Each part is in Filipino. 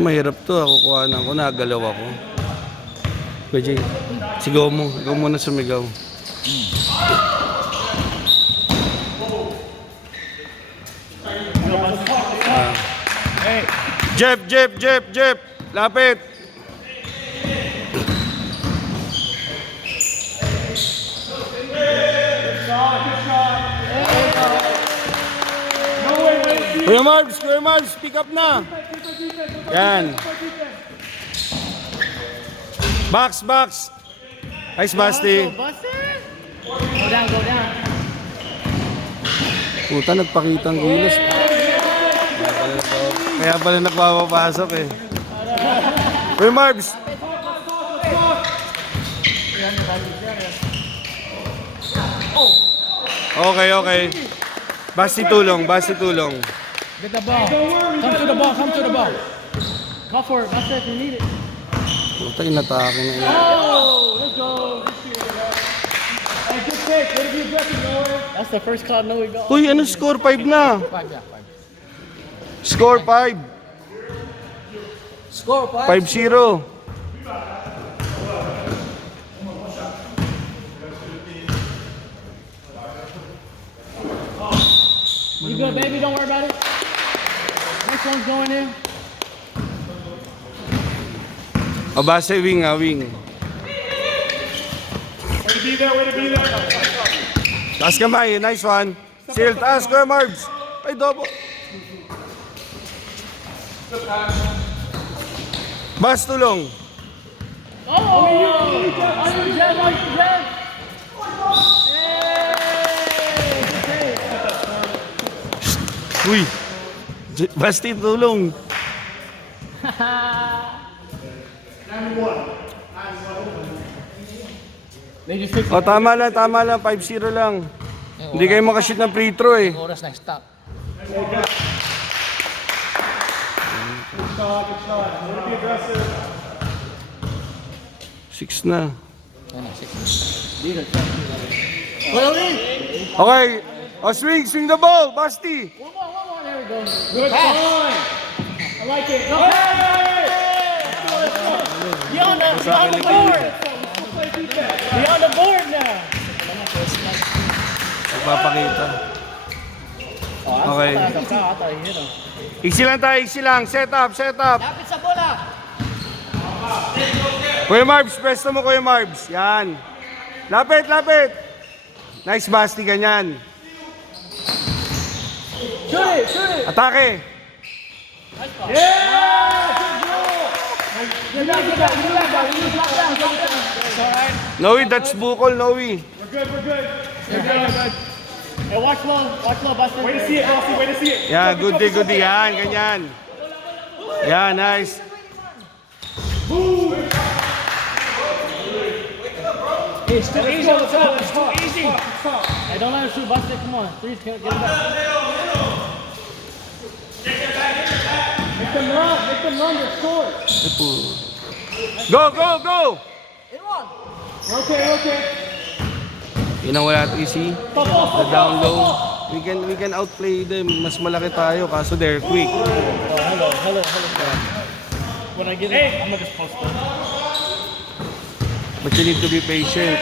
Mahirap to. Ako kuhanan ko. Nagalaw ako. Pwede. Sigaw mo. Ikaw muna sumigaw. Hey. Jep. Lapit. Kuya Marbs, pick up na. Yan. Box. Nice, Basti. Go down. Puta, nagpakita ang gilas. Kaya pala nagpapapasok eh. Kuya Marbs. Okay. Basti tulong. Get the ball. Come to the ball. Call for it. That's it if you need it. Puta, inatake na yun. Oh, let's go. Hey, good pick. Way to be aggressive, Noah. That's the first call Noah got. Uy, ano score? 5 na. 5. Score 5. Score 5. 5-0. You good, baby? Don't worry about it. Next one's going in. O base wing. Way to be there. Taas kamay, nice one. Seal, taas Kuya Marbs. Ay, double. Bas, tulong. Oh! On your jet. Uy. Basti, tulong. They just fixed O, tama lang. 5-0 lang. Hindi kayo makashoot ng free throw eh. oras na stop. Good shot. Way to be aggressive. 6 na. Clearly. Okay. O, swing the ball. Basti. One more. There we go. Good time. I like it. Hey! You're on the board. You're on the board now. Magpapakita. Okay. I thought you hit him. Easy lang. Set up. Lapit sa bola. Kuya Marbs, presto mo Kuya Marbs. Yan. Lapit. Nice, Basti, ganyan. Shoot it. Atake. Get back. It's all right. Noe, that's bukol, Noe. We're good. Hey, watch low, Buster. Way to see it, Rossi. Way to see it. Yan, good day. Yan, ganyan. Yan, nice. Hey, it's too easy. It's too easy. Hey, don't let him shoot, Buster. Come on. Please, get it back. Make them run their score. Go! Okay. Yun ang wala easy. The down low. We can outplay them. Mas malaki tayo kaso they're quick. Hello. When I get it, I'm gonna just post it. But you need to be patient.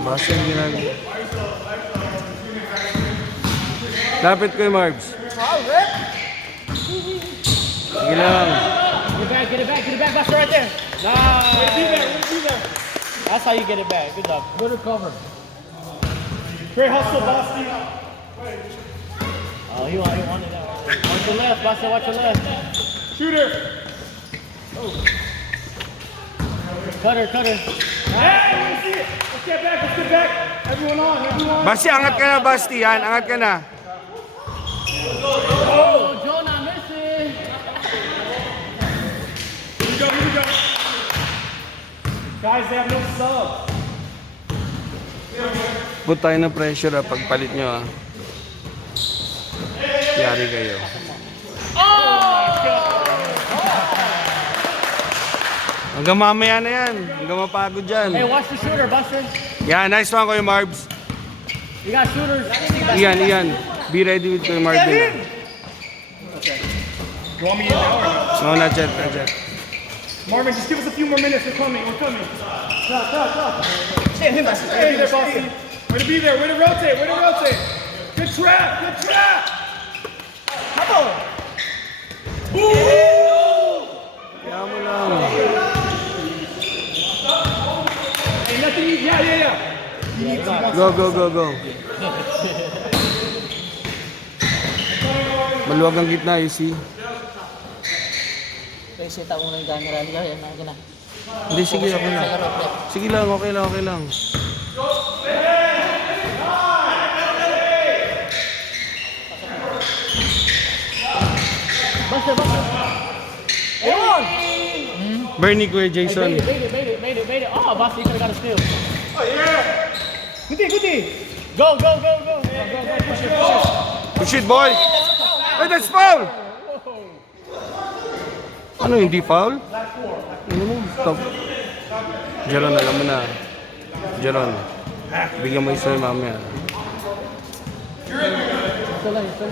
Basta yung ginagawa. Lapit ko yung Marbs. Sige lang. Get it back, Buster, right there. Nice. Way to be there. That's how you get it back. Good job. Good recover. Great hustle, Basti. Oh, he wanted that. Watch your left, Buster. Watch your left. Shooter. Cutter. Hey, let me see it. Let's get back. Everyone on. Basti, angat ka na, Basti. Yan, angat ka na. Oh, Joe not missing. Here we go. Guys, they have no subs. Put tayo ng pressure pagpalit nyo Yari kayo. Hanggang mamaya na yan. Hanggang mapagod dyan. Hey, watch the shooter, Buster. Yan, nice one ko yung Marbs. You got shooters. Ian. Be ready with Kuya Marvin. You want me in now or not? No, not yet. Marvin, just give us a few more minutes. We're coming. Stay there, Bossy. Way to be there. Way to rotate. Good trap. Come on. Kaya mo lang. Hey, nothing. Yeah. Go. Maluwag ang gitna, you see? Kasi taong lang camera nila, yan na. Hindi, sige, okay lang. Sige lang, okay lang. Basta. Ayun! Bernie, Kuya Jason. Made it. Oh, Basta, you could've got a steal. Oh, yeah. Good. Go. Push it, boy! Hey, that's foul! Ano, hindi foul? Ano mo? Stop. Jeron, alam mo na. Jeron, bigyan mo isa yung mamaya.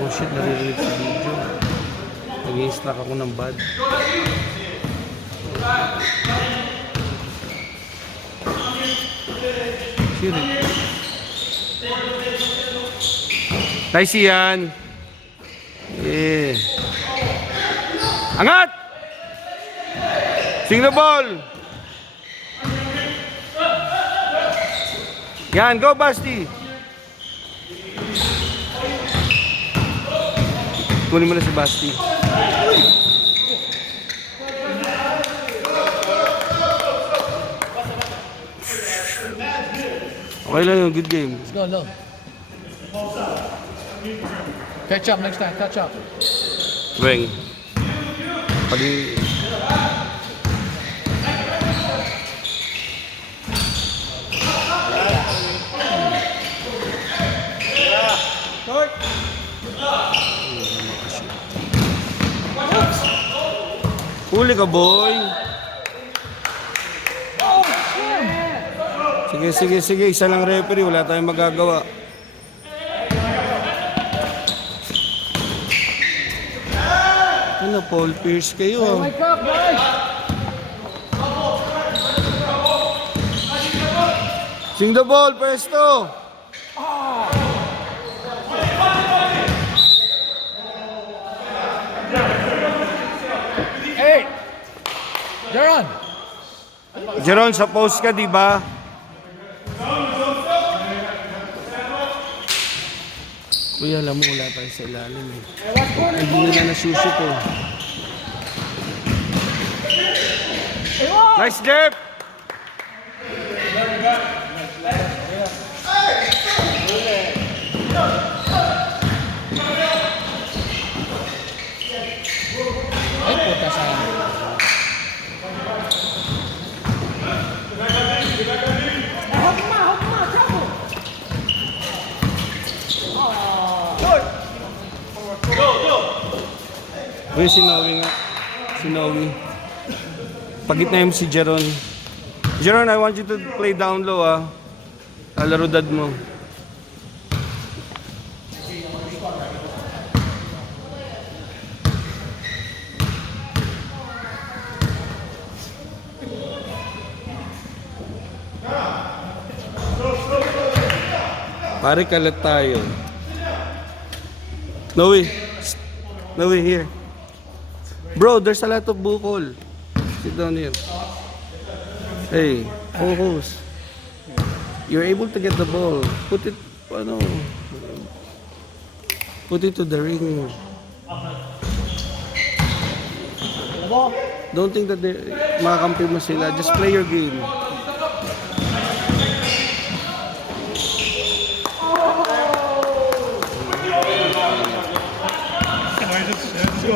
Oh shit, naririnig sa video. Nag-i-instruct ako ng bad. Shit. Nice yan. Yeah. Angat! Sing the ball! Yan, go Basti! Kunin mo na si Basti. Okay lang yun, good game. Let's go, low. Catch up next time, catch up. Weng. Pag huli ka, boy. Sige. Isa lang referee. Wala tayong magagawa. Ano, Paul Pierce kayo. Wake up, guys! Sing the ball, Presto. Hey! Jaron! Jeron, sa post ka, di ba? Kuya, alam mo, wala tayo sa ilalim eh. Hindi na nasushoot eh. Nice, Jeff! Ay, puta sa Uy, si Noe nga. Si Noe. Pagit na yung si Jeron. Jeron, I want you to play down low ah. Laro dad mo. Pare, kalat tayo. Noe. Noe, here. Bro, there's a lot of bukol. Sit down here. Hey, focus. You're able to get the ball. Put it to the ring. Don't think that makakampi mo sila. Just play your game.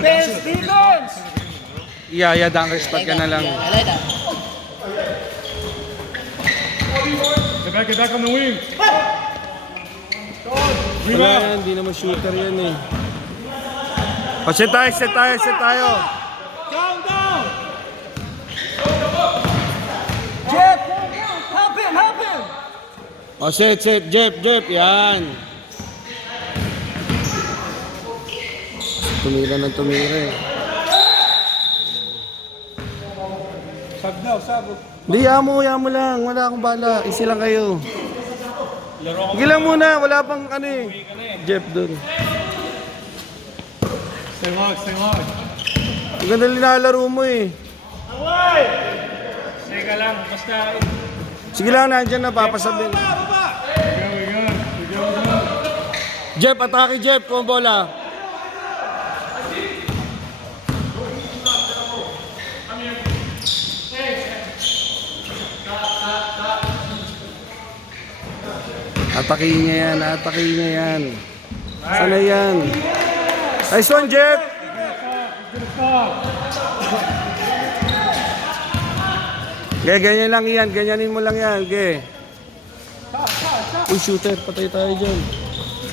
Best defense! Yeah, dunker spot ka na lang. I like that. Get back on the wing. Wala yan, hindi naman shooter yan eh. O, set tayo. Down. Jeff! Help him! O, set. Jeff. Yan. Tumira eh. Sab daw, sab. Hindi, yamo lang. Wala akong bala. Easy lang kayo. Sige lang muna. Wala pang ano eh. Jeff dun. Stay long. Ang ganda nilalaro mo eh. Away! Teka lang, basta... Sige lang, nandyan na. Papasabihin. Baba! We go. Jeff, atake Jeff. Kung bola. Atakihin niya yan. Sana yan. Nice one, Jeff! Ganyan lang yan. Ganyanin mo lang yan. Okay. Uy, shooter. Patay tayo dyan.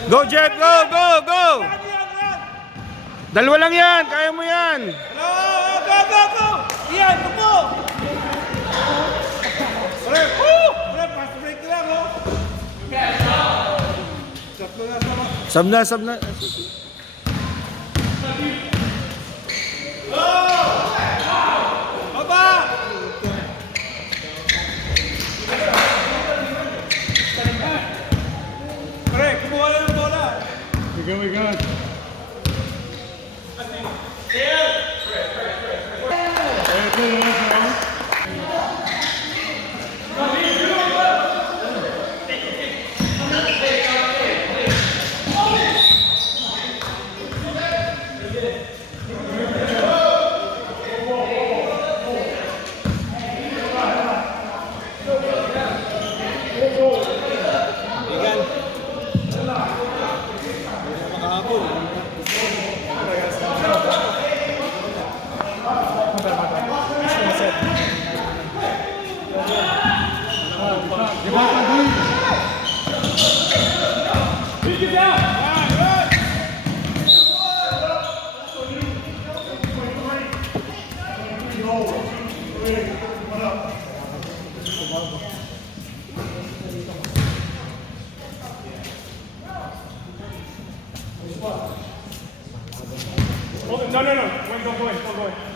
Go, Jeff! Go! Dalawa lang yan. Kaya mo yan. Go! Iyan, tupo! Wala, fast break lang, oh! Sab na. Baba! Pare, kumuha na ng bola. We go. No. Don't go in.